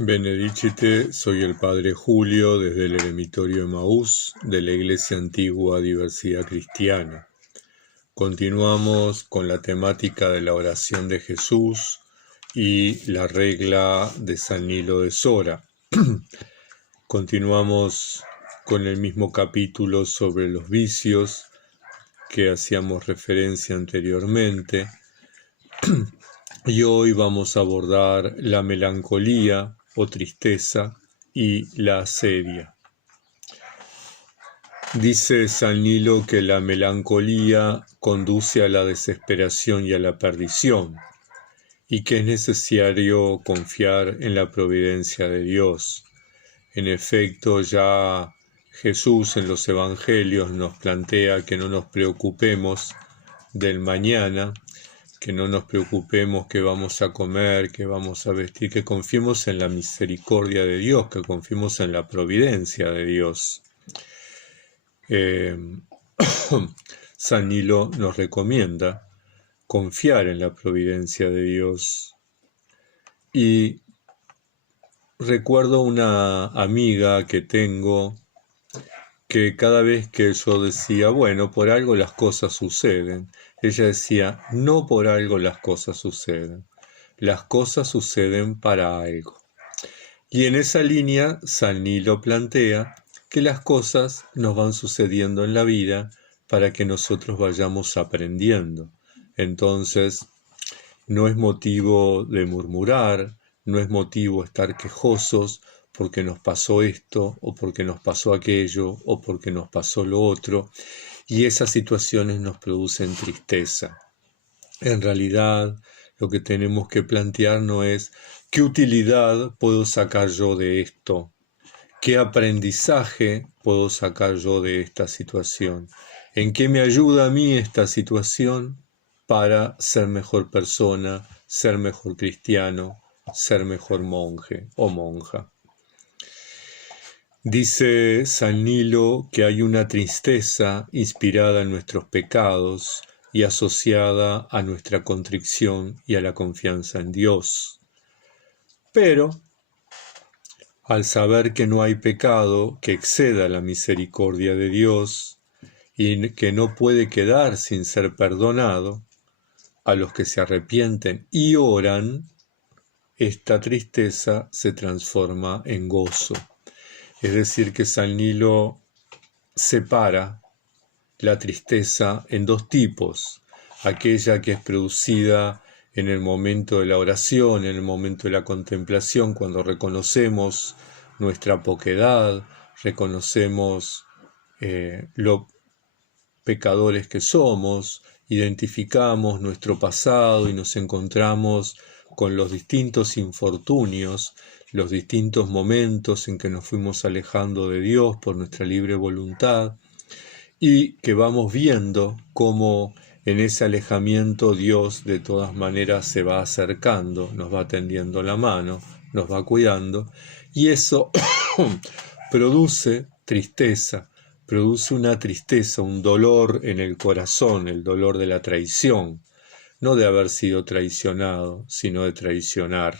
Benedicite, soy el Padre Julio desde el Eremitorio Emaús de la Iglesia Antigua Diversidad Cristiana. Continuamos con la temática de la oración de Jesús y la regla de San Nilo de Sora. Continuamos con el mismo capítulo sobre los vicios que hacíamos referencia anteriormente. Y hoy vamos a abordar la melancolía o tristeza y la asedia. Dice San Nilo que la melancolía conduce a la desesperación y a la perdición, y que es necesario confiar en la providencia de Dios. En efecto, ya Jesús en los Evangelios nos plantea que no nos preocupemos del mañana, que no nos preocupemos qué vamos a comer, qué vamos a vestir, que confiemos en la misericordia de Dios, que confiemos en la providencia de Dios. San Nilo nos recomienda confiar en la providencia de Dios. Y recuerdo una amiga que tengo que cada vez que yo decía, bueno, por algo las cosas suceden, ella decía, no por algo las cosas suceden para algo. Y en esa línea, San Nilo plantea que las cosas nos van sucediendo en la vida para que nosotros vayamos aprendiendo. Entonces, no es motivo de murmurar, no es motivo de estar quejosos porque nos pasó esto, o porque nos pasó aquello, o porque nos pasó lo otro, y esas situaciones nos producen tristeza. En realidad, lo que tenemos que plantearnos es ¿qué utilidad puedo sacar yo de esto? ¿Qué aprendizaje puedo sacar yo de esta situación? ¿En qué me ayuda a mí esta situación para ser mejor persona, ser mejor cristiano, ser mejor monje o monja? Dice San Nilo que hay una tristeza inspirada en nuestros pecados y asociada a nuestra contrición y a la confianza en Dios. Pero, al saber que no hay pecado que exceda la misericordia de Dios y que no puede quedar sin ser perdonado, a los que se arrepienten y oran, esta tristeza se transforma en gozo. Es decir, que San Nilo separa la tristeza en dos tipos, aquella que es producida en el momento de la oración, en el momento de la contemplación, cuando reconocemos nuestra poquedad, reconocemos lo pecadores que somos, identificamos nuestro pasado y nos encontramos con los distintos infortunios, los distintos momentos en que nos fuimos alejando de Dios por nuestra libre voluntad, y que vamos viendo cómo en ese alejamiento Dios de todas maneras se va acercando, nos va tendiendo la mano, nos va cuidando, y eso produce tristeza, produce una tristeza, un dolor en el corazón, el dolor de la traición, no de haber sido traicionado, sino de traicionar.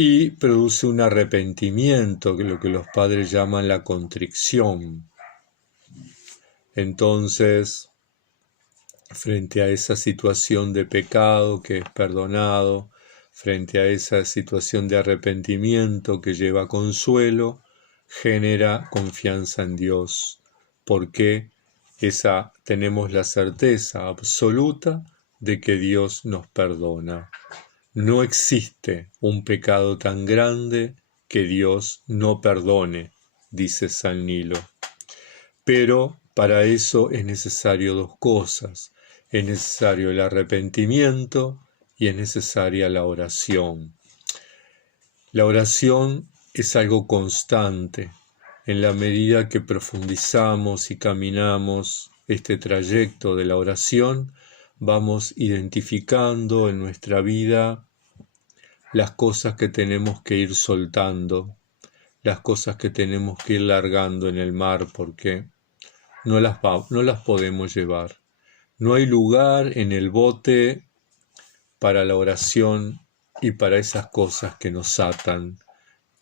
Y produce un arrepentimiento, que es lo que los padres llaman la contrición. Entonces, frente a esa situación de pecado que es perdonado, frente a esa situación de arrepentimiento que lleva consuelo, genera confianza en Dios, porque tenemos la certeza absoluta de que Dios nos perdona. No existe un pecado tan grande que Dios no perdone, dice San Nilo. Pero para eso es necesario dos cosas. Es necesario el arrepentimiento y es necesaria la oración. La oración es algo constante. En la medida que profundizamos y caminamos este trayecto de la oración, vamos identificando en nuestra vida las cosas que tenemos que ir soltando, las cosas que tenemos que ir largando en el mar, porque no las podemos llevar. No hay lugar en el bote para la oración y para esas cosas que nos atan,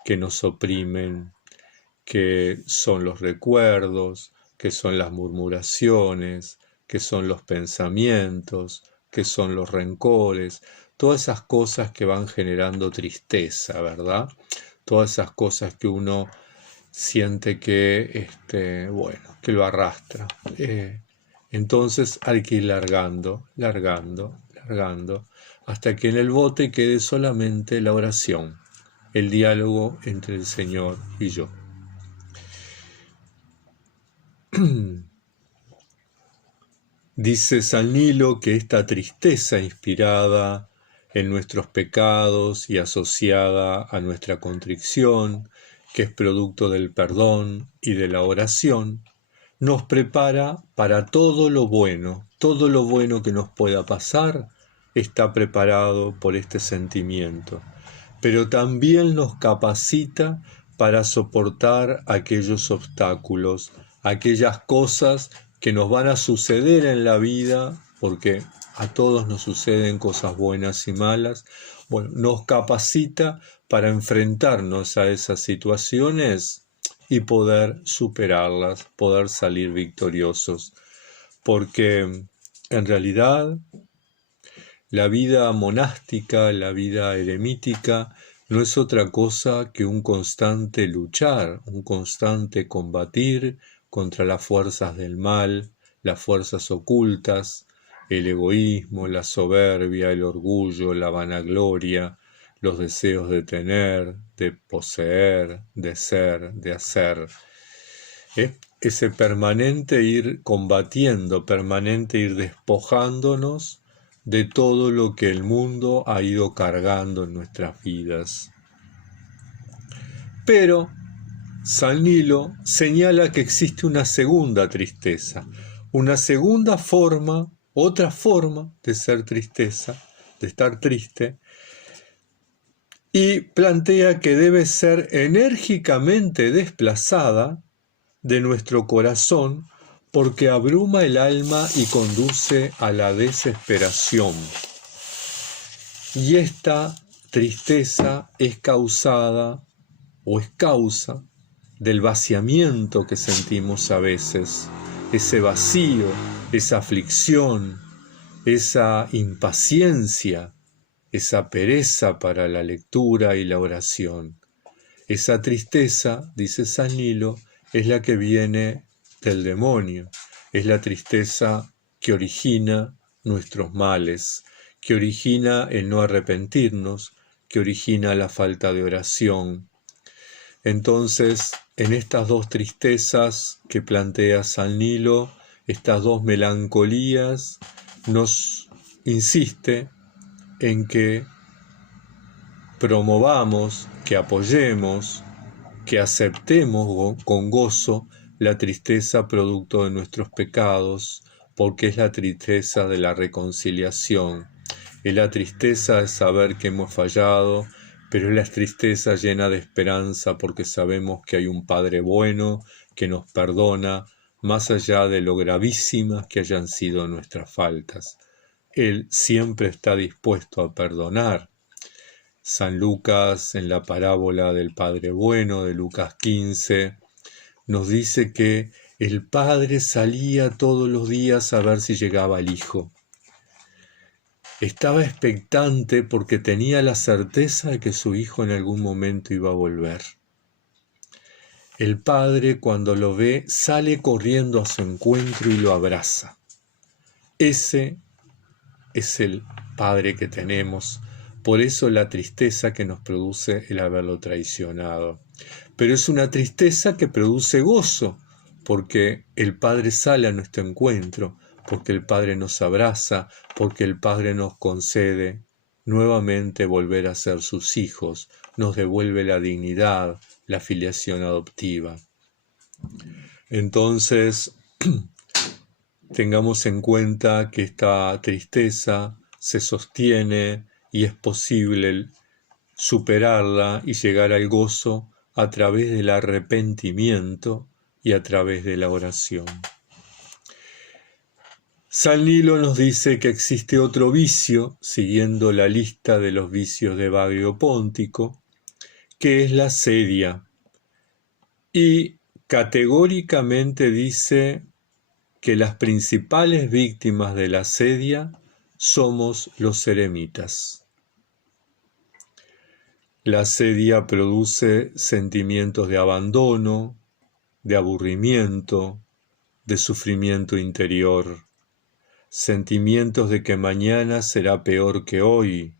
que nos oprimen, que son los recuerdos, que son las murmuraciones, que son los pensamientos, que son los rencores, todas esas cosas que van generando tristeza, ¿verdad? Todas esas cosas que uno siente que, que lo arrastra. Entonces hay que ir largando, hasta que en el bote quede solamente la oración, el diálogo entre el Señor y yo. Dice San Nilo que esta tristeza inspirada en nuestros pecados y asociada a nuestra contrición, que es producto del perdón y de la oración, nos prepara para todo lo bueno que nos pueda pasar está preparado por este sentimiento, pero también nos capacita para soportar aquellos obstáculos, aquellas cosas que nos van a suceder en la vida, porque a todos nos suceden cosas buenas y malas. Bueno, nos capacita para enfrentarnos a esas situaciones y poder superarlas, poder salir victoriosos, porque en realidad la vida monástica, la vida eremítica, no es otra cosa que un constante luchar, un constante combatir contra las fuerzas del mal, las fuerzas ocultas, el egoísmo, la soberbia, el orgullo, la vanagloria, los deseos de tener, de poseer, de ser, de hacer. Es ese permanente ir combatiendo, permanente ir despojándonos de todo lo que el mundo ha ido cargando en nuestras vidas. Pero San Nilo señala que existe una segunda tristeza, una segunda forma, otra forma de ser tristeza, de estar triste, y plantea que debe ser enérgicamente desplazada de nuestro corazón porque abruma el alma y conduce a la desesperación. Y esta tristeza es causada o es causa del vaciamiento que sentimos a veces, ese vacío, esa aflicción, esa impaciencia, esa pereza para la lectura y la oración. Esa tristeza, dice San Nilo, es la que viene del demonio, es la tristeza que origina nuestros males, que origina el no arrepentirnos, que origina la falta de oración. Entonces, en estas dos tristezas que plantea San Nilo, estas dos melancolías, nos insiste en que promovamos, que apoyemos, que aceptemos con gozo la tristeza producto de nuestros pecados, porque es la tristeza de la reconciliación, es la tristeza de saber que hemos fallado, pero es la tristeza llena de esperanza porque sabemos que hay un Padre bueno que nos perdona, más allá de lo gravísimas que hayan sido nuestras faltas. Él siempre está dispuesto a perdonar. San Lucas, en la parábola del Padre Bueno de Lucas 15, nos dice que el Padre salía todos los días a ver si llegaba el Hijo. Estaba expectante porque tenía la certeza de que su Hijo en algún momento iba a volver. El Padre, cuando lo ve, sale corriendo a su encuentro y lo abraza. Ese es el Padre que tenemos. Por eso la tristeza que nos produce el haberlo traicionado. Pero es una tristeza que produce gozo, porque el Padre sale a nuestro encuentro, porque el Padre nos abraza, porque el Padre nos concede nuevamente volver a ser sus hijos, nos devuelve la dignidad, la filiación adoptiva. Entonces, tengamos en cuenta que esta tristeza se sostiene y es posible superarla y llegar al gozo a través del arrepentimiento y a través de la oración. San Nilo nos dice que existe otro vicio, siguiendo la lista de los vicios de Bagrio Póntico, que es la sedia. Y categóricamente dice que las principales víctimas de la sedia somos los eremitas. La sedia produce sentimientos de abandono, de aburrimiento, de sufrimiento interior, sentimientos de que mañana será peor que hoy.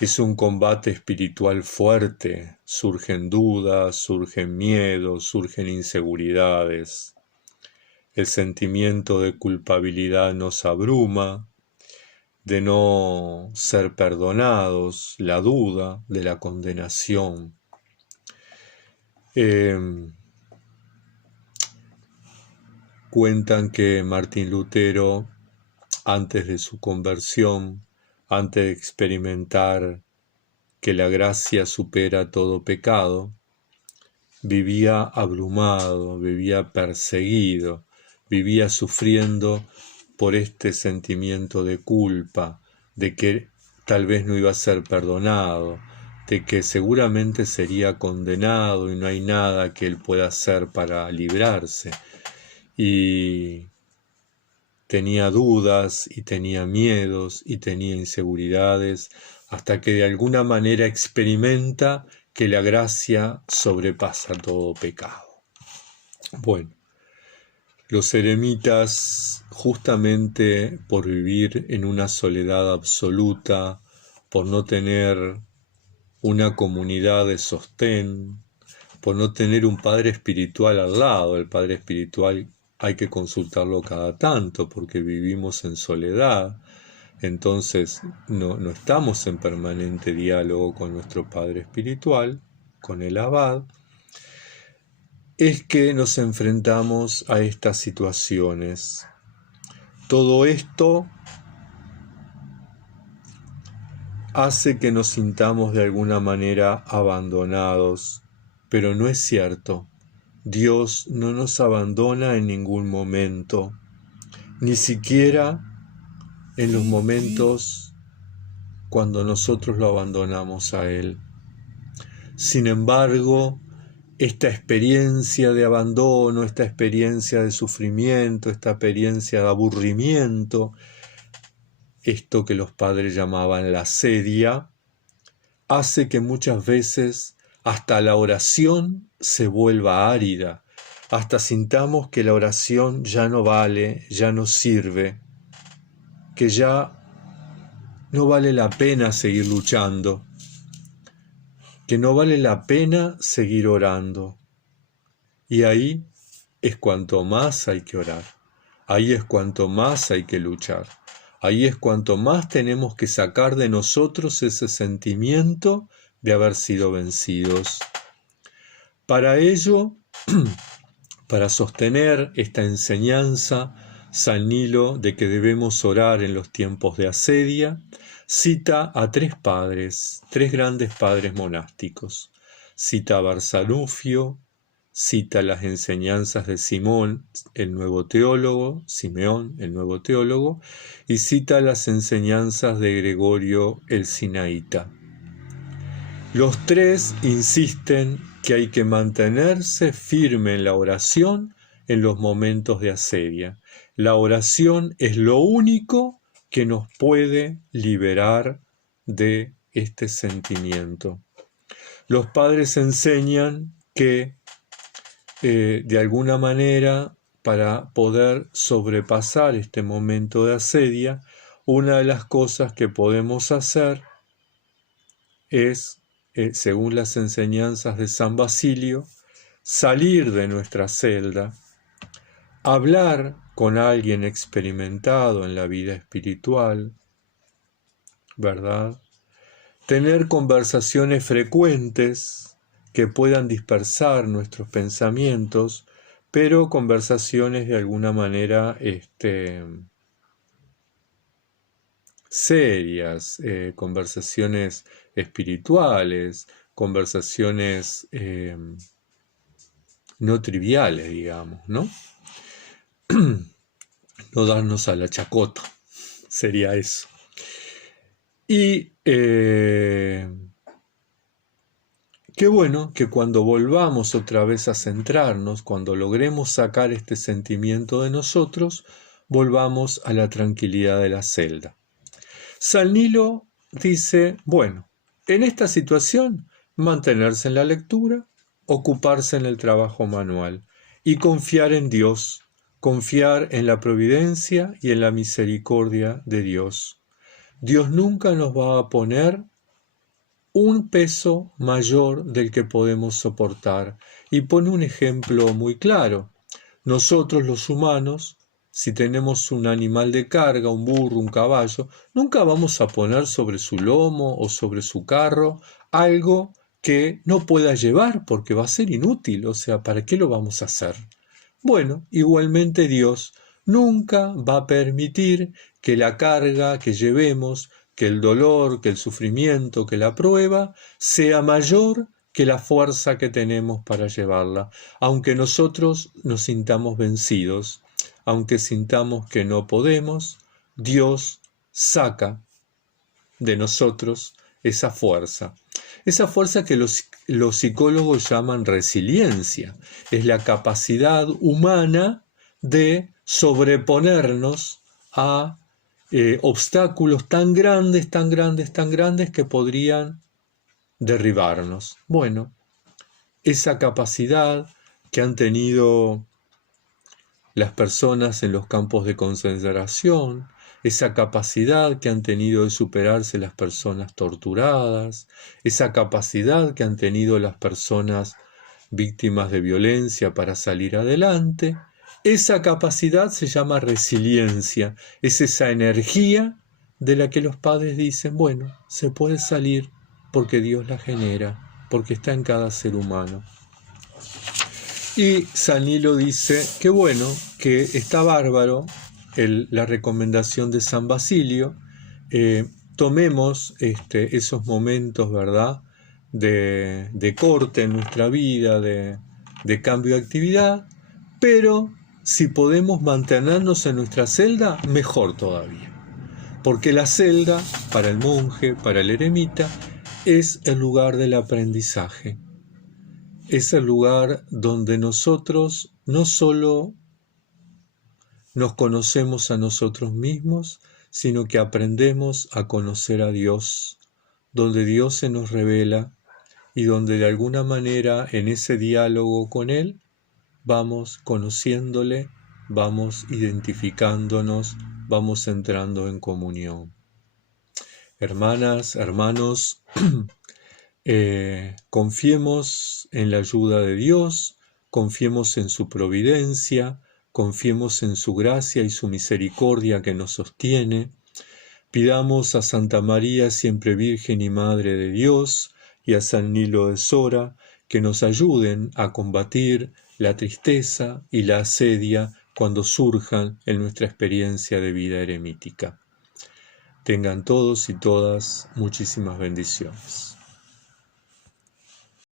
Es un combate espiritual fuerte, surgen dudas, surgen miedos, surgen inseguridades. El sentimiento de culpabilidad nos abruma, de no ser perdonados, la duda de la condenación. Cuentan que Martín Lutero, antes de su conversión, antes de experimentar que la gracia supera todo pecado, vivía abrumado, vivía perseguido, vivía sufriendo por este sentimiento de culpa, de que tal vez no iba a ser perdonado, de que seguramente sería condenado y no hay nada que él pueda hacer para librarse. Y tenía dudas y tenía miedos y tenía inseguridades, hasta que de alguna manera experimenta que la gracia sobrepasa todo pecado. Bueno, los eremitas, justamente por vivir en una soledad absoluta, por no tener una comunidad de sostén, por no tener un padre espiritual al lado. El padre espiritual hay que consultarlo cada tanto porque vivimos en soledad, entonces no estamos en permanente diálogo con nuestro padre espiritual, con el abad. Es que nos enfrentamos a estas situaciones. Todo esto hace que nos sintamos de alguna manera abandonados, pero no es cierto. Dios no nos abandona en ningún momento, ni siquiera en los momentos cuando nosotros lo abandonamos a Él. Sin embargo, esta experiencia de abandono, esta experiencia de sufrimiento, esta experiencia de aburrimiento, esto que los padres llamaban la sedia, hace que muchas veces hasta la oración se vuelva árida, hasta sintamos que la oración ya no vale, ya no sirve, que ya no vale la pena seguir luchando, que no vale la pena seguir orando. Y ahí es cuanto más hay que orar, ahí es cuanto más hay que luchar, ahí es cuanto más tenemos que sacar de nosotros ese sentimiento de haber sido vencidos. Para ello, para sostener esta enseñanza, San Nilo de que debemos orar en los tiempos de asedia, cita a tres grandes padres monásticos. Cita a Barsanufio, cita las enseñanzas de Simeón, el nuevo teólogo, y cita las enseñanzas de Gregorio el Sinaíta. Los tres insisten que hay que mantenerse firme en la oración en los momentos de asedia. La oración es lo único que nos puede liberar de este sentimiento. Los padres enseñan que de alguna manera, para poder sobrepasar este momento de asedia, una de las cosas que podemos hacer es, según las enseñanzas de San Basilio, salir de nuestra celda, hablar con alguien experimentado en la vida espiritual, ¿verdad? Tener conversaciones frecuentes que puedan dispersar nuestros pensamientos, pero conversaciones de alguna manera serias, conversaciones espirituales, conversaciones no triviales, digamos, ¿no? no darnos a la chacota, sería eso. Y qué bueno que cuando volvamos otra vez a centrarnos, cuando logremos sacar este sentimiento de nosotros, volvamos a la tranquilidad de la celda. San Nilo dice, bueno, en esta situación, mantenerse en la lectura, ocuparse en el trabajo manual y confiar en Dios, confiar en la providencia y en la misericordia de Dios. Dios nunca nos va a poner un peso mayor del que podemos soportar. Y pone un ejemplo muy claro. Nosotros los humanos, si tenemos un animal de carga, un burro, un caballo, nunca vamos a poner sobre su lomo o sobre su carro algo que no pueda llevar porque va a ser inútil. O sea, ¿para qué lo vamos a hacer? Bueno, igualmente Dios nunca va a permitir que la carga que llevemos, que el dolor, que el sufrimiento, que la prueba, sea mayor que la fuerza que tenemos para llevarla. Aunque nosotros nos sintamos vencidos, aunque sintamos que no podemos, Dios saca de nosotros esa fuerza que los psicólogos llaman resiliencia. Es la capacidad humana de sobreponernos a obstáculos tan grandes, tan grandes, tan grandes que podrían derribarnos. Bueno, esa capacidad que han tenido las personas en los campos de concentración, esa capacidad que han tenido de superarse las personas torturadas, esa capacidad que han tenido las personas víctimas de violencia para salir adelante, esa capacidad se llama resiliencia, es esa energía de la que los padres dicen, bueno, se puede salir porque Dios la genera, porque está en cada ser humano. Y San Nilo dice que bueno, que está bárbaro la recomendación de San Basilio, tomemos esos momentos, ¿verdad?, de corte en nuestra vida, de cambio de actividad, pero si podemos mantenernos en nuestra celda, mejor todavía. Porque la celda, para el monje, para el eremita, es el lugar del aprendizaje. Es el lugar donde nosotros no solo nos conocemos a nosotros mismos, sino que aprendemos a conocer a Dios, donde Dios se nos revela y donde de alguna manera en ese diálogo con Él vamos conociéndole, vamos identificándonos, vamos entrando en comunión. Hermanas, hermanos, confiemos en la ayuda de Dios, confiemos en su providencia, confiemos en su gracia y su misericordia que nos sostiene. Pidamos a Santa María, siempre Virgen y Madre de Dios, y a San Nilo de Sora, que nos ayuden a combatir la tristeza y la asedia cuando surjan en nuestra experiencia de vida eremítica. Tengan todos y todas muchísimas bendiciones.